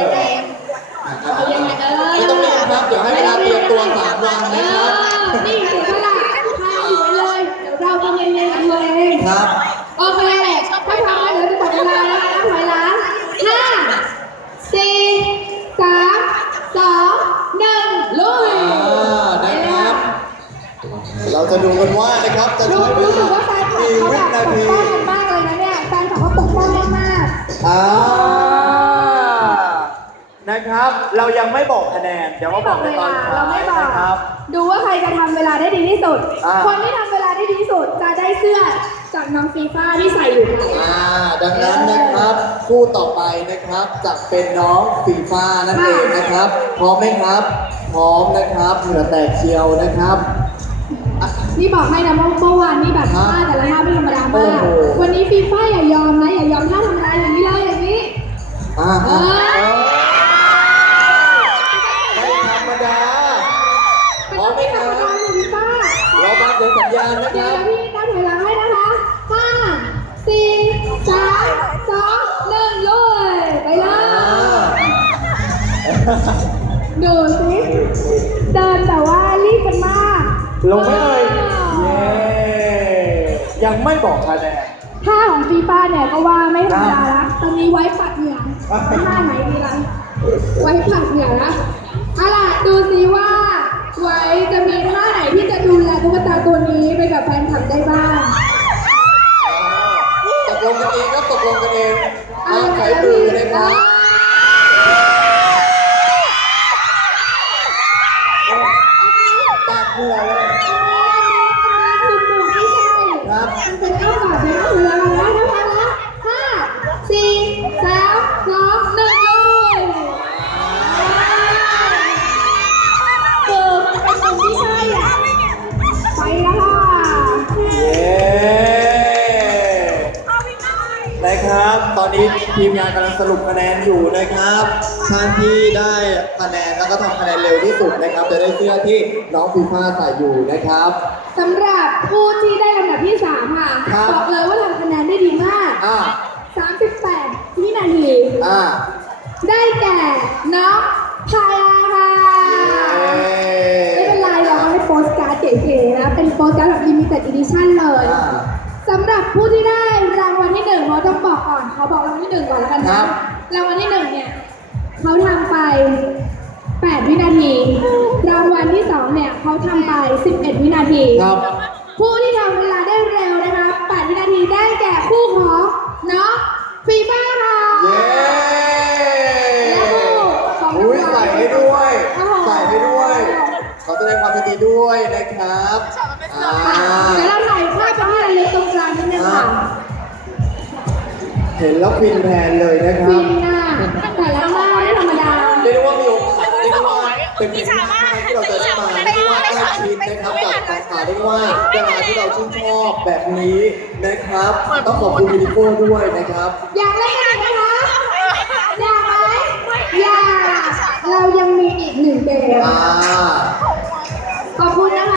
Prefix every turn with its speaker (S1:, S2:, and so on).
S1: ยังไง
S2: อะ
S1: เอายังไงเออ
S2: ไม่ต้องรีบครับ เดี๋ยวให้เวลาเตรียมตัวสามวัน
S1: เอ
S2: นะครับ
S1: อนี่เสียสละพาอยู่ไว้เลยเดี๋ยวเราจะเย็นๆกันตัวเอง
S2: ครับ
S1: โอเคถ้าพร้อมแล้วเดี๋ยวจะจับเวลาแล้วนะถอยหลังห้าสี่สามสองหนึ่งลุย
S2: อ่านะครับ เราจะดูกันว่านะครับจะ
S1: รู้
S2: ใช้เว
S1: รู้สึก
S2: ลา
S1: ว่าแฟนคลับ
S2: กี่
S1: เขา
S2: วิ
S1: แบบป
S2: นากที
S1: ป้องกันมากเลยนะเนี่ยแฟนคลับเขาปกป้องมาก
S2: อ่า
S3: นะครับ เรายังไม่บอกคะแนน เดี๋ยว
S1: ๆไม่
S3: มา
S1: บบอ
S3: อกก
S1: เว
S3: ในตอ
S1: ลาน
S3: ท้า
S1: เราไม่
S3: ย
S1: บอก
S3: นะครับ
S1: ดูว่าใครจะทำเวลาได้ดีที่สุด
S3: อ่า
S1: คนที่ทำเวลาได้ดีที่สุดจะได้เสื้อจากน้องฟีฟ่าที่ใส่อยู่ค่ะ
S2: อ่าดังนั้นนะครับคู่ต่อไปนะครับจะเป็นน้องฟีฟ้านั่นเองนะครับพร้อมไหมครับ พร้อมนะครับเหงื่อแตกเชียวนะครับอะ
S1: นี่บอกให้นะว่าเมื่อวานนี่แบบ
S2: ครับ
S1: ท่าแต่ละท่าไม่ธรรมดามาก
S2: โอ้โห
S1: วันนี้ฟีฟ่าอย่ายอมนะอย่ายอมท่าทำลายอย่า
S2: ญญาณนะค
S1: เดี๋ย
S2: รั
S1: ว
S2: บ
S1: พี่นับถอยหลังให้นะคะห้าสี่สามสองหนึ่งเลยไปเลยดูสิเดินแต่ว่ารีบกันมาก
S3: ลงไหมเอ่ยเย้ยังไม่บอกคะแนน
S1: ท่าของฟีฟ่าเนี่ยก็ว่าไม่ธรรมดาละตอนนี้ไว้ปัดเหงื่อท่าไหนดีล่ะไว้ปัดเหงื่อละเอาล่ะดูสิ
S2: เองครับตกลงกันเองห้ามใช้มือนะครับปากเหงื่อเลย
S1: คือหมู่ไม่ใช่
S2: ครับ
S1: มันเป็นข้าวก่อนเป็นข้าวเหลือ นะค
S3: รับ
S2: ตอนนี้ทีมงานกำลังสรุปคะแนนอยู่นะครับท่านที่ได้คะแนนแล้วก็ทำคะแนนเร็วที่สุดนะครับ จะได้เสื้อที่น้องฟีฟ่าใส่อยู่นะครับ
S1: สำหรับผู้ที่ได้ลำดับที่ 3 ค่ะ
S2: ครับ
S1: บอกเลยว่าทำคะแนนได้ดีมาก
S2: อ่า
S1: 38วินาที
S2: อ่า
S1: ได้แก่น้องพายาค่ะไม่เป็นไรเราให้โปสการ์ดเก๋ๆนะ เป็นโปสการ์ดแบบ limited edition เลย
S2: อ่า
S1: สำหรับผู้ที่ได้รางวัลที่หนึ่งเราต้องบอ กก่อนเขาบอกรางวัลที่หนึ่งก่อนแล้วกัน
S2: ครั
S1: นะ
S2: บ
S1: รางวัลที่หนึ่งเนี่ยเขาทำไป8วินาที รางวัลที่สองเนี่ยเขาทำไป 11 วินาที
S2: ครับ
S1: ผู้ที่ทำเวลาได้เร็วนะคะ8วินาทีได้แก่คู่ของน้องฟีฟ่าค่ะ
S2: เย้
S1: และคู่ของน้อง
S2: อุ้ยใส่ให้ด้วย
S1: โอ้โห
S2: ใส่ให้ด้วย ขอแสดงความยินดีด้วยนะครับ อ่า
S1: เดี๋ยวเราถ่ายภาพเป็นที่ระลึก
S2: ห็นแล้วฟินแทนเลยนะครั
S1: ฟิ
S2: บ
S1: นหน้าแต่ละหน้าไม่ธรรมดา
S2: เรียกได้ว่ามีโอกาสเรียกได้ว่าเป็นพิธีที่เราจะได้มาเรียกได้ว่าใกล้ชิดนะครับกับสาขาเรียกว่าดาราที่เราชื่นชอบแบบนี้นะครับ ต้องขอบคุณยูนิโคด้วยนะครับ
S1: อยากเล่นอีกไหมคะอยากไหมอยาก เรายังมีอีกหนึ่งเกม
S2: อ่า